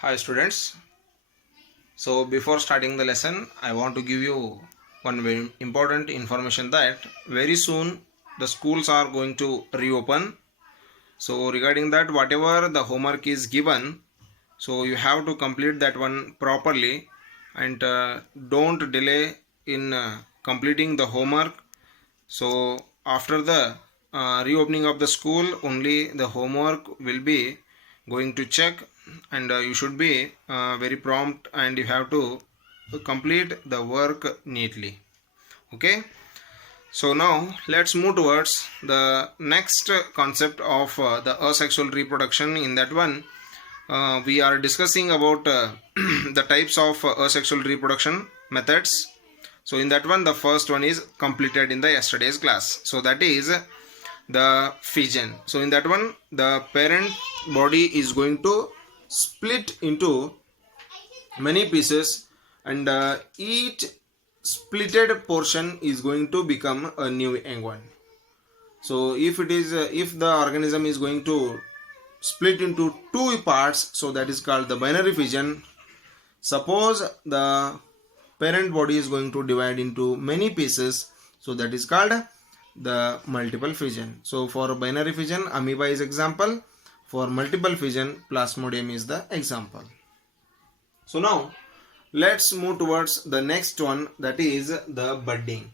Hi students. So before starting the lesson, I want to give you one very important information that very soon the schools are going to reopen. So regarding that, whatever the homework is given, so you have to complete that one properly and don't delay in completing the homework. So after the reopening of the school, only the homework will be going to check, and you should be very prompt, and you have to complete the work neatly. Okay. So now let's move towards the next concept of the asexual reproduction. In that one, we are discussing about the types of asexual reproduction methods. So in that one, the first one is completed in the yesterday's class. So that is the fission. So in that one, the parent body is going to split into many pieces, and each splitted portion is going to become a new young one. So if it is if the organism is going to split into two parts, so that is called the binary fission. Suppose the parent body is going to divide into many pieces, so that is called the multiple fission. So for binary fission, amoeba is example. For multiple fission, plasmodium is the example. So now let's move towards the next one, that is the budding.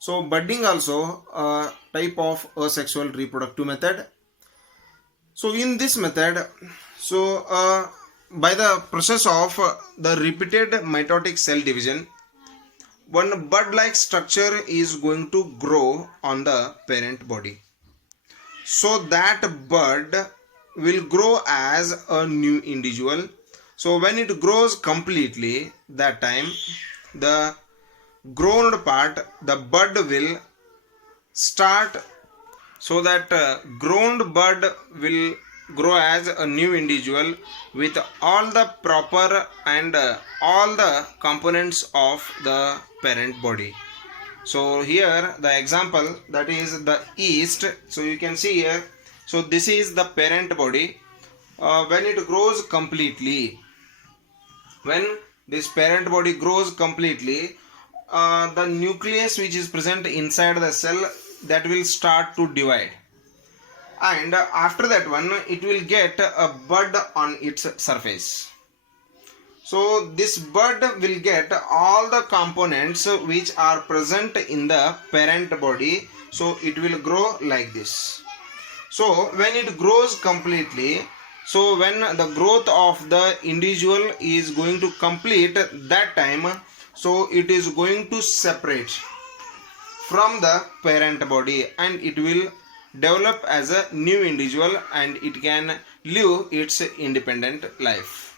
So budding also a type of asexual reproductive method. So in this method, by the process of the repeated mitotic cell division, one bud-like structure is going to grow on the parent body. So that bud will grow as a new individual. So when it grows completely, that time the grown part, the bud will start. So that grown bud will grow as a new individual with all the proper and all the components of the parent body. So here the example, that is the yeast. So you can see here, so this is the parent body. When it grows completely, when this parent body grows completely, the nucleus which is present inside the cell, that will start to divide, and after that one it will get a bud on its surface. So this bud will get all the components which are present in the parent body, so it will grow like this. So when it grows completely, so when the growth of the individual is going to complete, that time, so it is going to separate from the parent body and it will develop as a new individual and it can live its independent life.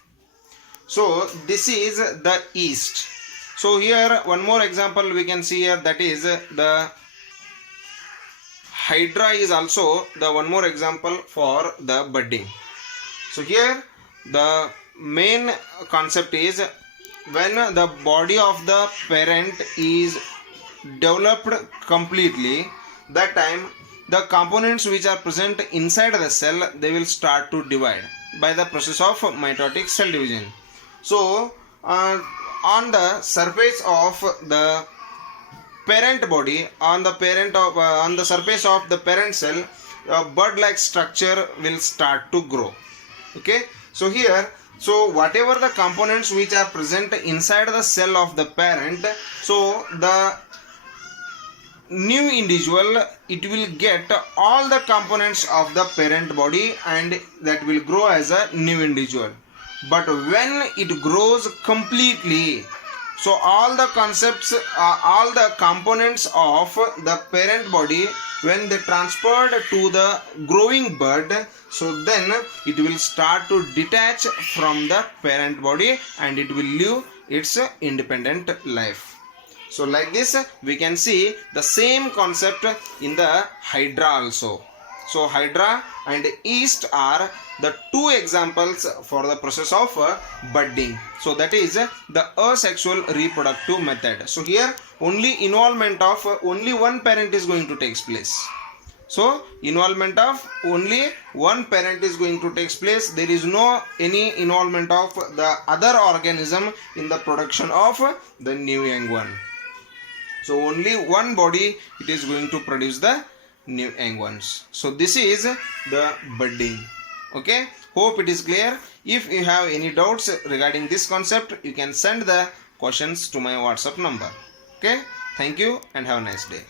So this is the yeast. So here one more example we can see here, that is the hydra is also the one more example for the budding. So here the main concept is, when the body of the parent is developed completely, that time the components which are present inside the cell, they will start to divide by the process of mitotic cell division. So on the surface of the parent body, on the surface of the parent cell, a bud like structure will start to grow. Okay, so here, so whatever the components which are present inside the cell of the parent, so the new individual, it will get all the components of the parent body and that will grow as a new individual. But when it grows completely, so all the concepts, all the components of the parent body, when they transferred to the growing bud, so then it will start to detach from the parent body and it will live its independent life. So like this we can see the same concept in the hydra also. So hydra and yeast are the two examples for the process of budding. So that is the asexual reproductive method. So here only involvement of only one parent is going to take place. So involvement of only one parent is going to take place. There is no any involvement of the other organism in the production of the new young one. So only one body it is going to produce the new young ones. So this is the budding. Okay, hope it is clear. If you have any doubts regarding this concept, you can send the questions to my WhatsApp number. Okay, thank you and have a nice day.